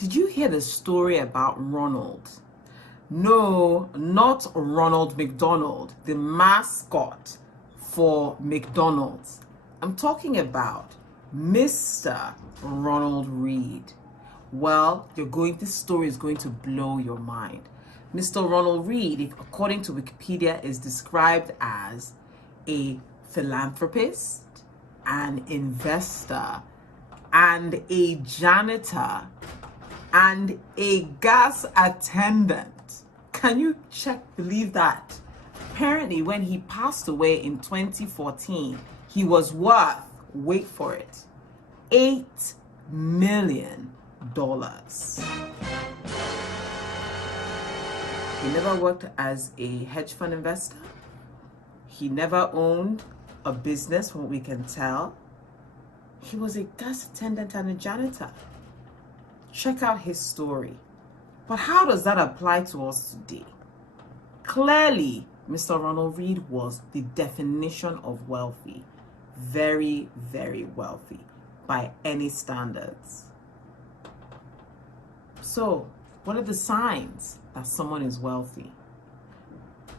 Did you hear the story about Ronald? No, not Ronald McDonald, the mascot for McDonald's. I'm talking about Mr. Ronald Reed. Well, this story is going to blow your mind. Mr. Ronald Reed, according to Wikipedia, is described as a philanthropist, an investor, and a janitor, and a gas attendant. Can you believe that? Apparently, when he passed away in 2014, he was worth, wait for it, $8 million. He never worked as a hedge fund investor. He never owned a business, from what we can tell. He was a gas attendant and a janitor. Check out his story. But how does that apply to us today? Clearly, Mr. Ronald Reed was the definition of wealthy. Very, very wealthy by any standards. So, what are the signs that someone is wealthy?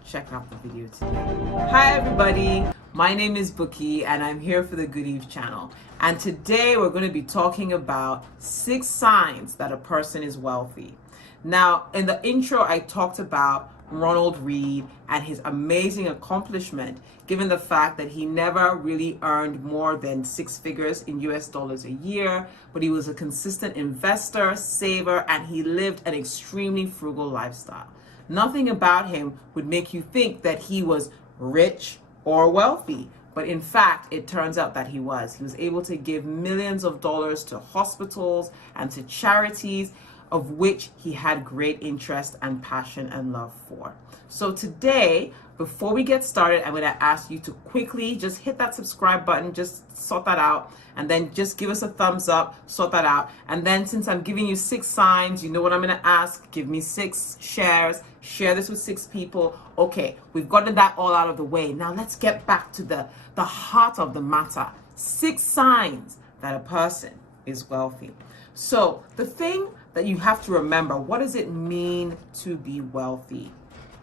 Check out the video today. Hi everybody, my name is Bookie and I'm here for the Good Eve channel. And today we're going to be talking about 6 signs that a person is wealthy. Now, in the intro, I talked about Ronald Reed and his amazing accomplishment, given the fact that he never really earned more than 6 figures in US dollars a year, but he was a consistent investor, saver, and he lived an extremely frugal lifestyle. Nothing about him would make you think that he was rich or wealthy, but in fact, it turns out that he was. He was able to give millions of dollars to hospitals and to charities, of which he had great interest and passion and love for. So today, before we get started, I'm going to ask you to quickly just hit that subscribe button, just sort that out, and then just give us a thumbs up, sort that out. And then since I'm giving you 6 signs, you know what I'm going to ask, give me 6 shares, share this with 6 people. Okay, we've gotten that all out of the way. Now let's get back to the heart of the matter. 6 signs that a person is wealthy. So the thing that you have to remember, what does it mean to be wealthy?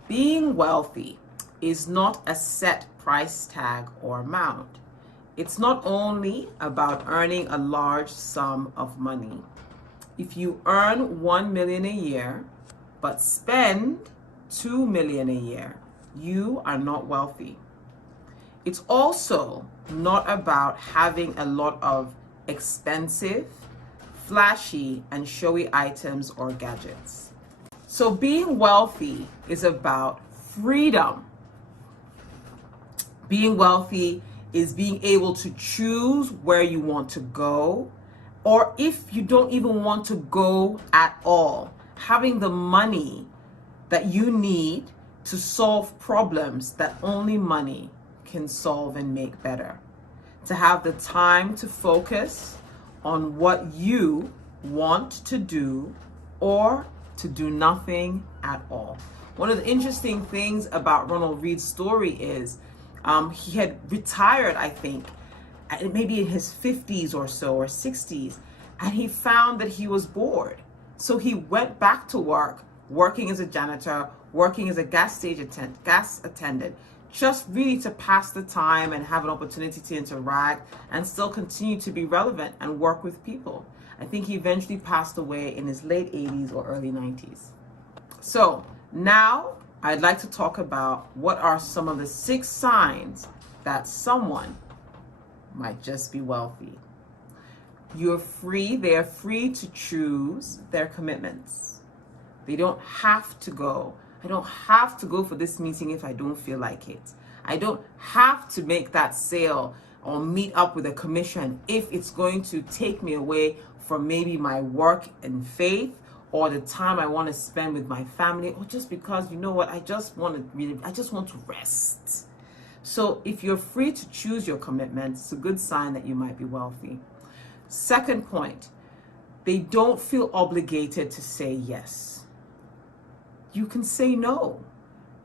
Being wealthy is not a set price tag or amount. It's not only about earning a large sum of money. If you earn 1 million a year, but spend 2 million a year, you are not wealthy. It's also not about having a lot of expensive, flashy and showy items or gadgets. So being wealthy is about freedom. Being wealthy is being able to choose where you want to go, or if you don't even want to go at all, having the money that you need to solve problems that only money can solve and make better. To have the time to focus on what you want to do or to do nothing at all. One of the interesting things about Ronald Reed's story is he had retired, I think, maybe in his 50s or so, or 60s, and he found that he was bored. So he went back to work, working as a janitor, working as a gas attendant, just really to pass the time and have an opportunity to interact and still continue to be relevant and work with people. I think he eventually passed away in his late 80s or early 90s. So now I'd like to talk about what are some of the 6 signs that someone might just be wealthy. They're free to choose their commitments. They don't have to go. I don't have to go for this meeting if I don't feel like it. I don't have to make that sale or meet up with a commission if it's going to take me away from maybe my work and faith or the time I want to spend with my family, or just because, you know what, I just want to rest. So if you're free to choose your commitments, it's a good sign that you might be wealthy. Second point, they don't feel obligated to say yes. You can say no.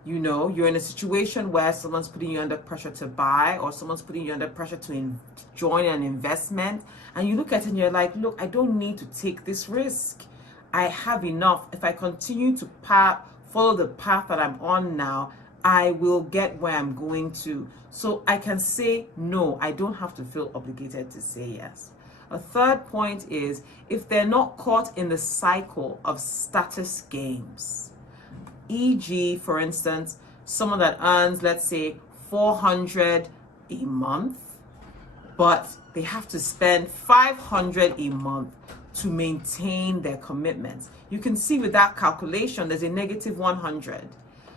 You know, you're in a situation where someone's putting you under pressure to buy, or someone's putting you under pressure to join an investment, and you look at it and you're like, look, I don't need to take this risk. I have enough. If I continue to follow the path that I'm on now, I will get where I'm going to. So I can say no. I don't have to feel obligated to say yes. A third point is if they're not caught in the cycle of status games. E.g., for instance, someone that earns, let's say, $400 a month, but they have to spend $500 a month to maintain their commitments. You can see with that calculation, there's a negative 100.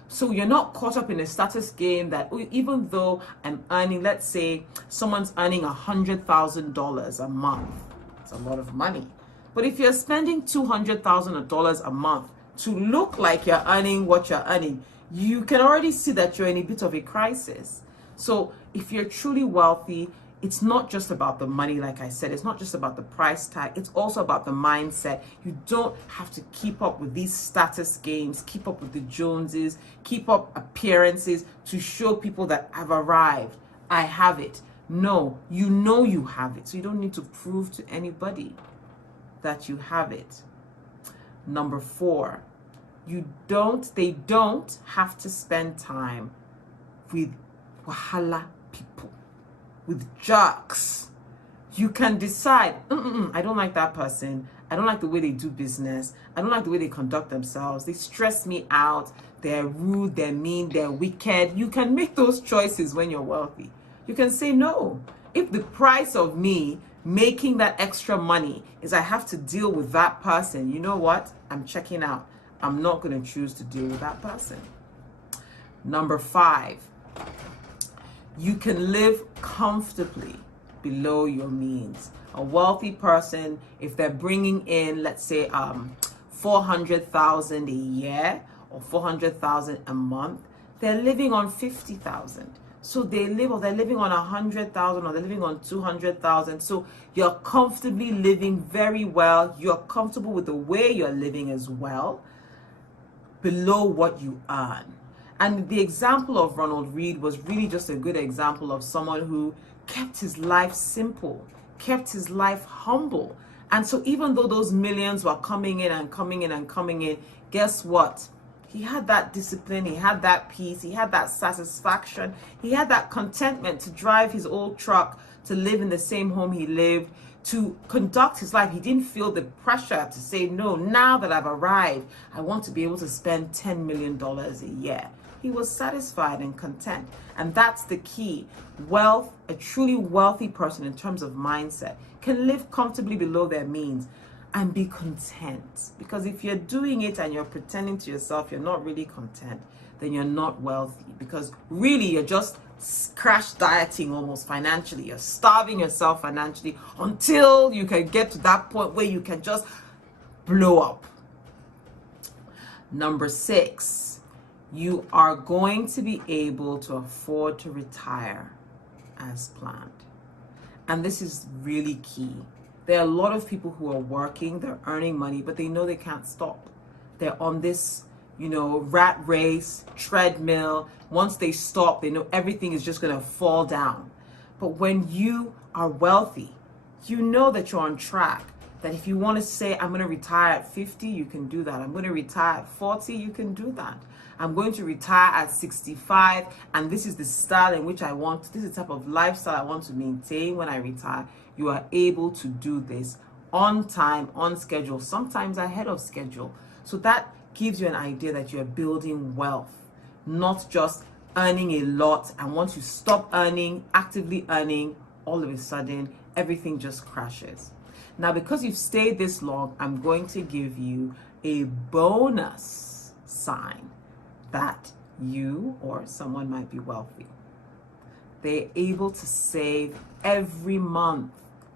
So you're not caught up in a status game that even though I'm earning, let's say someone's earning $100,000 a month. It's a lot of money. But if you're spending $200,000 a month to look like you're earning what you're earning, you can already see that you're in a bit of a crisis. So if you're truly wealthy, it's not just about the money, like I said. It's not just about the price tag. It's also about the mindset. You don't have to keep up with these status games, keep up with the Joneses, keep up appearances to show people that I've arrived. I have it. No, you know you have it. So you don't need to prove to anybody that you have it. Number 4, they don't have to spend time with wahala people, with jerks. You can decide, I don't like that person. I don't like the way they do business. I don't like the way they conduct themselves. They stress me out. They're rude, they're mean, they're wicked. You can make those choices when you're wealthy. You can say no. If the price of me making that extra money is I have to deal with that person, you know what? I'm checking out. I'm not going to choose to deal with that person. Number 5, you can live comfortably below your means. A wealthy person, if they're bringing in, let's say, $400,000 a year or $400,000 a month, they're living on $50,000. So they're living on $100,000 or they're living on $200,000. So you're comfortably living very well. You're comfortable with the way you're living as well, below what you earn. And the example of Ronald Reed was really just a good example of someone who kept his life simple, kept his life humble. And so even though those millions were coming in and coming in and coming in, guess what? He had that discipline, he had that peace, he had that satisfaction, he had that contentment to drive his old truck, to live in the same home he lived, to conduct his life. He didn't feel the pressure to say, no, now that I've arrived, I want to be able to spend $10 million a year. He was satisfied and content. And that's the key. Wealth, a truly wealthy person in terms of mindset, can live comfortably below their means and be content. Because if you're doing it and you're pretending to yourself you're not really content, then you're not wealthy. Because really you're just crash dieting almost financially. You're starving yourself financially until you can get to that point where you can just blow up. Number 6, you are going to be able to afford to retire as planned. And this is really key. There are a lot of people who are working, they're earning money, but they know they can't stop. They're on this, rat race, treadmill. Once they stop, they know everything is just going to fall down. But when you are wealthy, you know that you're on track. That if you want to say, I'm going to retire at 50, you can do that. I'm going to retire at 40, you can do that. I'm going to retire at 65, and this is the style in which this is the type of lifestyle I want to maintain when I retire. You are able to do this on time, on schedule, sometimes ahead of schedule. So that gives you an idea that you're building wealth, not just earning a lot, and once you stop earning, actively earning, all of a sudden, everything just crashes. Now, because you've stayed this long, I'm going to give you a bonus sign that you or someone might be wealthy. They're able to save every month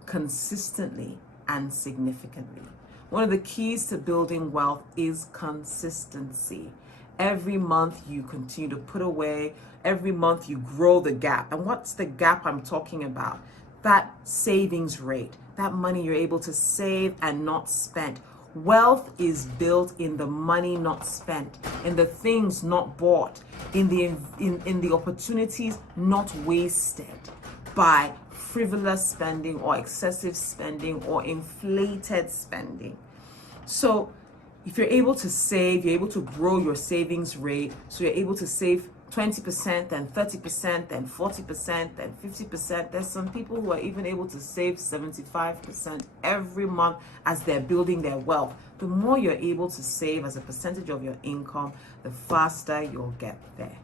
consistently and significantly. One of the keys to building wealth is consistency. Every month you continue to put away, every month you grow the gap. And what's the gap I'm talking about? That savings rate, that money you're able to save and not spend. Wealth is built in the money not spent, in the things not bought, in the opportunities not wasted by frivolous spending or excessive spending or inflated spending. So If you're able to save, you're able to grow your savings rate. So you're able to save 20%, then 30%, then 40%, then 50%. There's some people who are even able to save 75% every month as they're building their wealth. The more you're able to save as a percentage of your income, the faster you'll get there.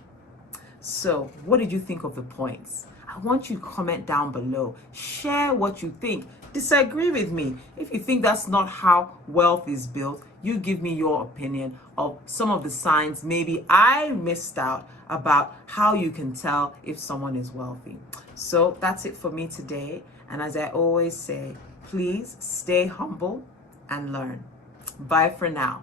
So what did you think of the points? I want you to comment down below. Share what you think. Disagree with me. If you think that's not how wealth is built, you give me your opinion of some of the signs maybe I missed out about how you can tell if someone is wealthy. So that's it for me today. And as I always say, please stay humble and learn. Bye for now.